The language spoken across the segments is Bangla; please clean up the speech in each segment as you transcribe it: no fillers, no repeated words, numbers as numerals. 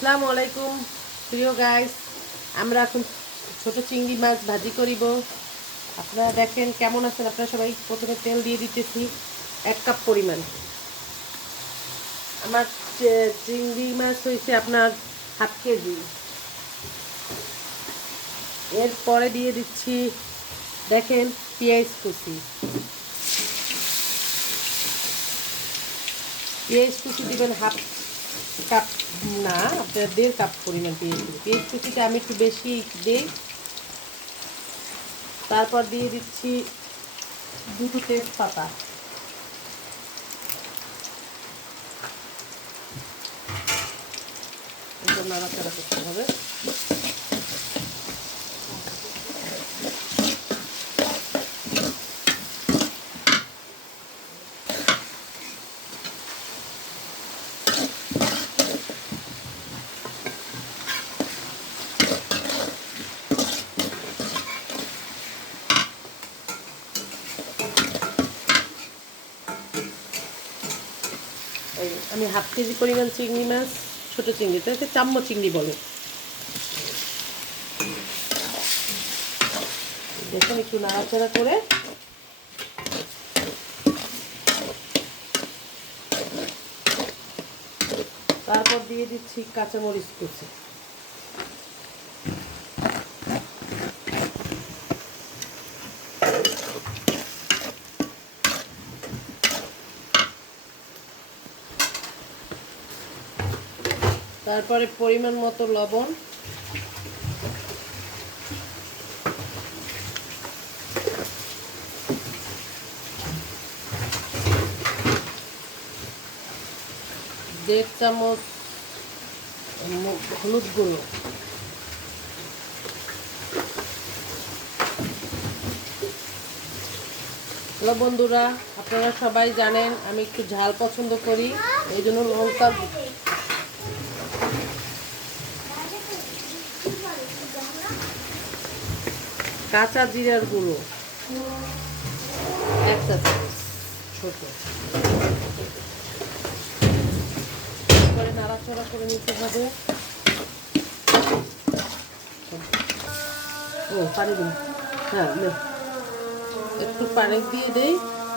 আসসালামু আলাইকুম প্রিয় গাইস, আমরা এখন ছোট চিংড়ি মাছ ভাজি করিব। আপনারা দেখেন কেমন আছেন আপনারা সবাই। প্রথমে তেল দিয়ে দিতেছি 1 কাপ পরিমাণ। আমার চিংড়ি মাছ হয়েছে আপনার হাফ কেজি। এরপরে দিয়ে দিচ্ছি দেখেন পেঁয়াজ কুচি। পেঁয়াজ কুচি দিবেন হাফ কাপ, না আপনার 1.5 কাপ পরিমাণ পেঁয়াজ কুচি। পেঁয়াজ কুচিটা আমি একটু বেশি দিই। তারপর দিয়ে দিচ্ছি 2টো তেজপাতা, একটু নাড়াচাড়া করতে হবে। আমি হাফ কেজি পরিমাণ চিংড়ি মাছ, ছোটো চিংড়ি, তাকে চাম্মচ চিংড়ি বলে। দেখুন একটু নাড়াচাড়া করে তারপর দিয়ে দিচ্ছি কাঁচামরিচ কুচি। তারপরে পরিমাণ মতো লবণ, দেড় চামচ হলুদ গুঁড়ো, হ্যালো বন্ধুরা, আপনারা সবাই জানেন আমি একটু ঝাল পছন্দ করি, এই জন্য লঙ্কা, কাঁচা জিরার গুঁড়ো 1 চা চামচ ছোট। তারপরে নাড়াচাড়া করে নিতে হবে। ও পানি দিন, হ্যাঁ একটু পানি দিয়ে দেই,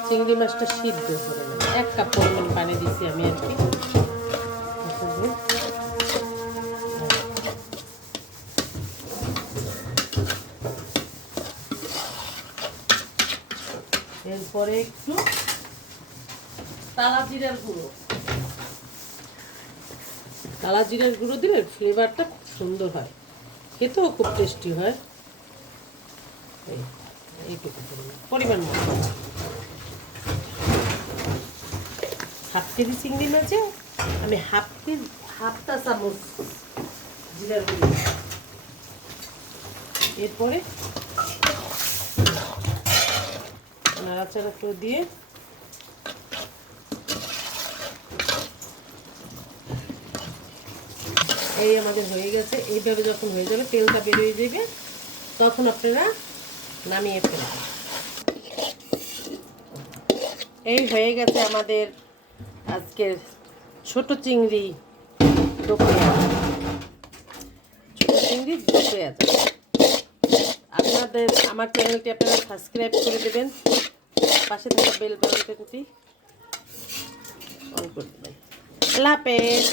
চিংড়ি মাছটা সিদ্ধ করে নেব। 1 কাপ পরিমাণ পানি দিছি আমি আর কি। এরপরে একটু কালা জিরার গুঁড়ো, কালা জিরার গুঁড়ো দিলে ফ্লেভারটা খুব সুন্দর হয়, খেতেও খুব টেস্টি হয়। এইটুকু পরিমাণ মতো, হাফ কেজি চিংড়ি মাছে আমি হাফটা চামচ জিরার গুঁড়ো। এরপরে নাড়াচাড়া করে দিয়ে এই আমাদের হয়ে গেছে। এইভাবে যখন হয়ে যাবে, তেলটা বেরিয়ে যাবে, তখন আপনারা নামিয়ে ফেলবেন। এই হয়ে গেছে আমাদের আজকের ছোট চিংড়ি দো পেঁয়াজ। ছোট চিংড়ি দো পেঁয়াজ। আপনাদের আমার চ্যানেলটি আপনারা সাবস্ক্রাইব করে দেবেন, পাশে থাকা বেল বাটনটি অন করে দেবেন। আল্লাহ হাফেজ।